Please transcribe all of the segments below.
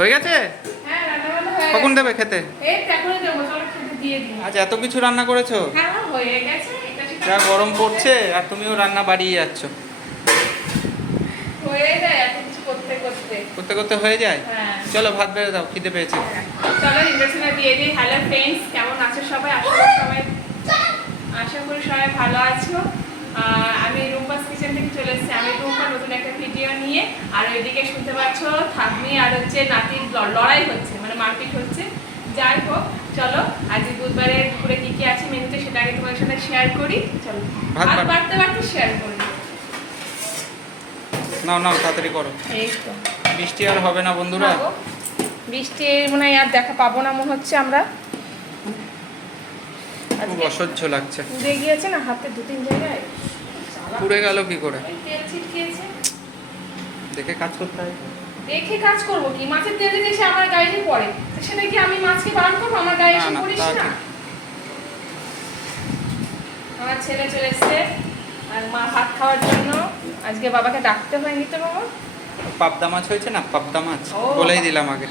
হয়ে গেছে? হ্যাঁ, রান্না হয়ে কখন গেছে। দেবে খেতে? এই তো এখনই দেবো, চলো খেতে দিয়ে দিই। আজ এত কিছু রান্না করেছো? হ্যাঁ, হয়ে গেছে। এটা সেটা যা গরম পড়ছে আর তুমিও রান্না বাড়িয়ে যাচ্ছ। হয়ে যায় এত কিছু করতে করতে। করতে করতে হয়ে যায়। হ্যাঁ। চলো ভাত বেড়ে দাও, খিদে পেয়েছে। চলো ইনভাইটেশন দিয়ে দিই। হ্যালো ফ্রেন্ডস, কেমন আছো সবাই? আশা করি সবাই ভালো আছো। আমি রুম্পাস কিচেন থেকে চলে এসেছি। আমি রুম্পা নতুন একটা ভিডিও নিয়ে। আর ওইদিকে শুনতে পাচ্ছ থাকমি আর হচ্ছে নাতির লড়াই হচ্ছে, মানে মারপিট হচ্ছে। যাই হোক, চলো আজকে বুধবারে দুপুরে কি কি আছে মেনুতে সেটা আগে তোমার সাথে শেয়ার করি। চলো ভাত বাড়তে বাড়তে শেয়ার করি। নাও নাও তাড়াতাড়ি করো। এই তো বৃষ্টি আর হবে না বন্ধুরা। বৃষ্টি মনে হয় আর দেখা পাবো না মনে হচ্ছে আমরা। খুব অসহ্য লাগছে। পুড়ে গিয়েছে না হাতে 2-3 জায়গায়। পুড়ে গেল কি করে? তেল ছিটকিয়েছে। দেখে কাজ করতে হয়। দেখে কাজ করব কি? মাছের তেল যদি এসে আমার গায়ে পড়ে তো সেটা কি আমি মাছকে বারণ করবো আমার গায়ে এসে পড়িস না? আমার ছেলে চলে এসছে আর মা ভাত খাওয়ার জন্য। আজকে বাবাকে ডাকতে হয়নি তো বাবা। পাবদা মাছ হয়েছে না, পাবদা মাছ বলেই দিলাম আগে।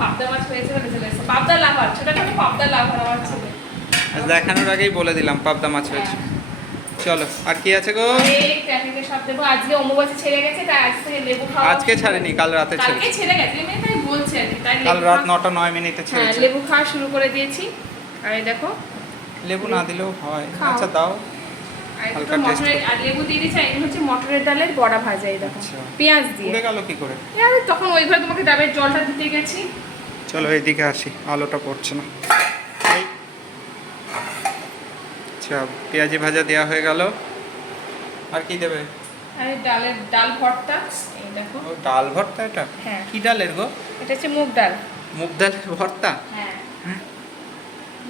পাবদা মাছ হয়েছে বলে চলে এসছে। পাবদা লাভার, ছোটখাটো পাবদা লাভার আমার ছেলে। আজ দেখানোর আগেই বলে দিলাম পাবদা মাছ হয়েছে। চলো আর কি আছে গো? এই ট্রাফিকে সব দেবো। আজকে অম্বুবাচী ছেড়ে গেছে তাই আজ থেকে লেবু খাওয়া। আজকে ছাড়েনি, কাল রাতে ছেড়েছে। কালকে ছেড়ে গেছে আমি তাই বলছি আর কি। তাই কাল রাত 9টা 9 মিনিটে ছেড়েছে। লেবু খাওয়া শুরু করে দিয়েছি। আর এই দেখো লেবু না দিলেও হয়। খাও। আচ্ছা দাও। আর হালকা একটু taste মটরের আর লেবু দিয়ে দিয়েছি। এই হচ্ছে মটরের ডালের বড়া ভাজা। এই দেখো আচ্ছা। পেঁয়াজ দিয়ে। পুড়ে গেল কি করে? আরে তখন ওই ঘরে তোমাকে ডাবের জলটা দিতে গেছি। চলো এইদিকে আসি, আলোটা পড়ছে না। এই আচ্ছা, পেঁয়াজি ভাজা দেওয়া হয়ে গেল। আর কি দেবে? আর ডাল ভর্তা। এই দেখো। ও ডাল ভর্তা এটা? হ্যাঁ। কি ডালের গো? এটা হচ্ছে মুগ ডাল। মুগ ডালের ভর্তা? হ্যাঁ।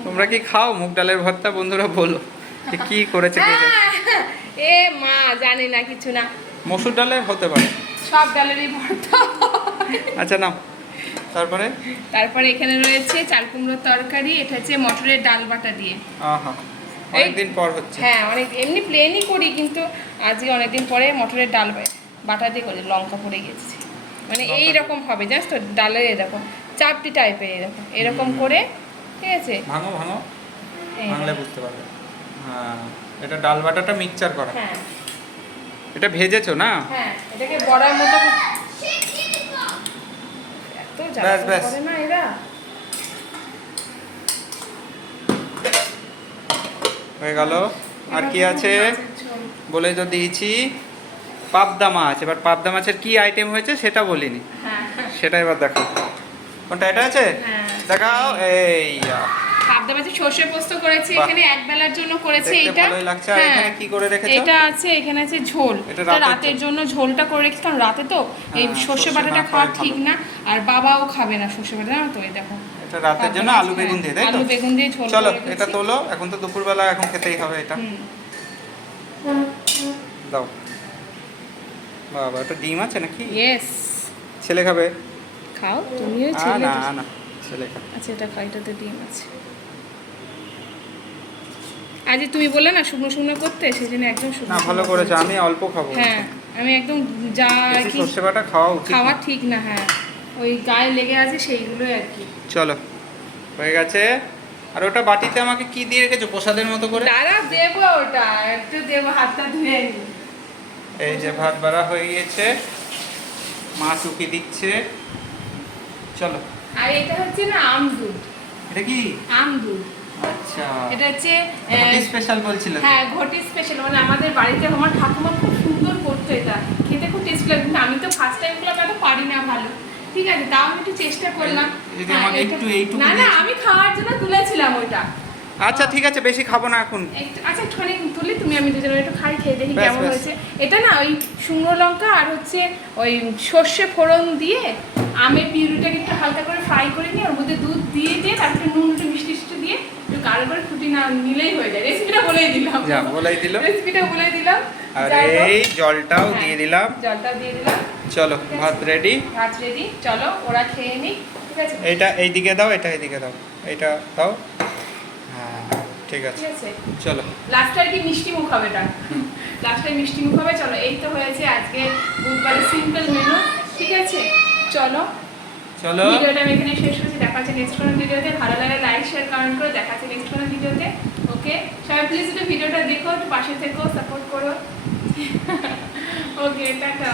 তোমরা কি খাও মুগ ডালের ভর্তা? বন্ধুরা বলো যে কি করেছে কে জানে। এ মা জানি না কিছু না। মসুর ডালের হতে পারে। সব ডালেরই ভর্তা। আচ্ছা নাও। তারপরে এখানে রয়েছে চাল কুমড়োর তরকারি। এটা হচ্ছে মটরের ডাল বাটা দিয়ে। আহা, অনেকদিন পর হচ্ছে। হ্যাঁ, অনেক এমনি প্লেনই করি কিন্তু আজকে অনেকদিন পরে মটরের ডাল বাটা দিয়ে করি। লঙ্কা পড়ে গেছে, মানে এইরকম হবে জাস্ট তো ডালের এরকম চাপটি টাইপের এরকম করে। ঠিক আছে, ভাঙো ভাঙো, ভাঙলে বুঝতে পারবে। হ্যাঁ, এটা ডাল বাটাটা মিক্সচার করা। হ্যাঁ, এটা ভেজেছো না? হ্যাঁ, এটাকে বড়ার মতো। এত জ্বালা করে না এরা। হয়ে গেল। আর কি আছে বলে তো দিয়েছি, পাবদা মাছ। এবার পাবদা মাছের কি আইটেম হয়েছে সেটা বলিনি। হ্যাঁ, সেটা এবার দেখো। কোনটা এটা আছে? হ্যাঁ, দেখাও। এই পাবদা মাছের সর্ষে পোস্ত করেছি এখানে এক বেলার জন্য করেছি। দেখতে ভালোই লাগছে। আর এখানে কি করে রেখেছো? এটা আছে, এখানে আছে ঝোল। এটা রাতের জন্য ঝোলটা করে রেখেছি কারণ রাতে তো এই সর্ষে বাটাটা খাওয়া ঠিক না আর বাবাও খাবে না সর্ষে বাটা, জানো তো। এই দেখো এটা রাতের জন্য আলু বেগুন দিয়ে, তাই তো? আলু বেগুন দিয়ে ঝোল। চলো এটা তোলো, এখন তো দুপুরবেলা, এখন খেতেই হবে এটা। দাও। বাবা, এটা ডিম আছে নাকি? ইয়েস। ছেলে খাবে? খাও তুমিও ছেলে। না না, ছেলে খাবে। আচ্ছা এটা খাও, এটাতে ডিম আছে। আজ তুমি বললে না শুকনো শুকনো করতে, সেজন্য একদম শুকনো। না ভালো করেছো, আমি অল্প খাবো। হ্যাঁ, আমি একদম যা বেশি কি সর্ষে বাটা খাওয়া উচিত খাওয়া না। ঠিক না। হ্যাঁ, ওই গায়ে লেগে আছে সেইগুলোই আর কি। চলো হয়ে গেছে। আর ওটা বাটিতে আমাকে কি দিয়ে রেখেছো প্রসাদের মতো করে? দাঁড়া দেবো, ওটা একটু দেবো, হাতটা ধুয়ে নি। এই যে ভাত বাড়া হয়ে গিয়েছে, মা চুকি দিচ্ছে। চলো। আর এটা হচ্ছে না আম দুধ। এটা কি? আম দুধ। আচ্ছা, এটা হচ্ছে স্পেশাল বলছিল। হ্যাঁ, ঘটি স্পেশাল। মানে আমাদের বাড়িতে আমার ঠাকুমা খুব সুন্দর করতো, এটা খেতে খুব টেস্ট লাগে। কিন্তু আমি তো ফার্স্ট টাইম গুলো তো পারি না ভালো। ঠিক আছে, তাও আমি একটু চেষ্টা করলাম। যদি আমাকে একটু এইটুকু না না, আমি খাওয়ার জন্য তুলেছিলাম ওইটা। আচ্ছা ঠিক আছে, বেশি খাবো না এখন। আচ্ছা একটুখানি তুলি, তুমি আমি দুজনে একটু খাই, খেয়ে দেখি ব্যাস, কেমন ব্যাস। হয়েছে। এটা না ওই শুকনো লঙ্কা আর হচ্ছে ওই সর্ষে ফোড়ন দিয়ে আমের পিউরিটাকে একটু হালকা করে ফ্রাই করে নিয়ে ওর মধ্যে দুধ দিয়ে তারপরে নুন একটু মিষ্টি দিয়ে একটু গাঢ় করে ফুটি না নিলেই হয়ে যায়। রেসিপিটা বলেই দিলাম। যা বলেই দিল। রেসিপিটা বলে দিলাম। আর এই জলটাও দিয়ে দিলাম। জলটা দিয়ে দিলাম। চলো ভাত রেডি। ভাত রেডি, চলো ওরা খেয়ে নিক। ঠিক আছে, এইটা এইদিকে দাও, এটা এইদিকে দাও, এইটা দাও। হ্যাঁ ঠিক আছে, ঠিক আছে। চলো। লাস্টে আর কি মিষ্টি মুখ হবে, এটা লাস্টে মিষ্টি মুখ হবে। চলো, এই তো হয়েছে আজকে বুধবারের সিম্পল মেনু। ঠিক আছে, চলো চলো ভিডিওটা আমি এখানে শেষ করছি, দেখা হচ্ছে নেক্সট কোনো ভিডিওতে। ভালো লাগে লাইক শেয়ার কমেন্ট করো, দেখা হচ্ছে নেক্সট কোনো ভিডিওতে। ওকে সবাই প্লিজ একটু ভিডিওটা দেখো, একটু পাশে থেকো, সাপোর্ট করো। ওকে টাটা।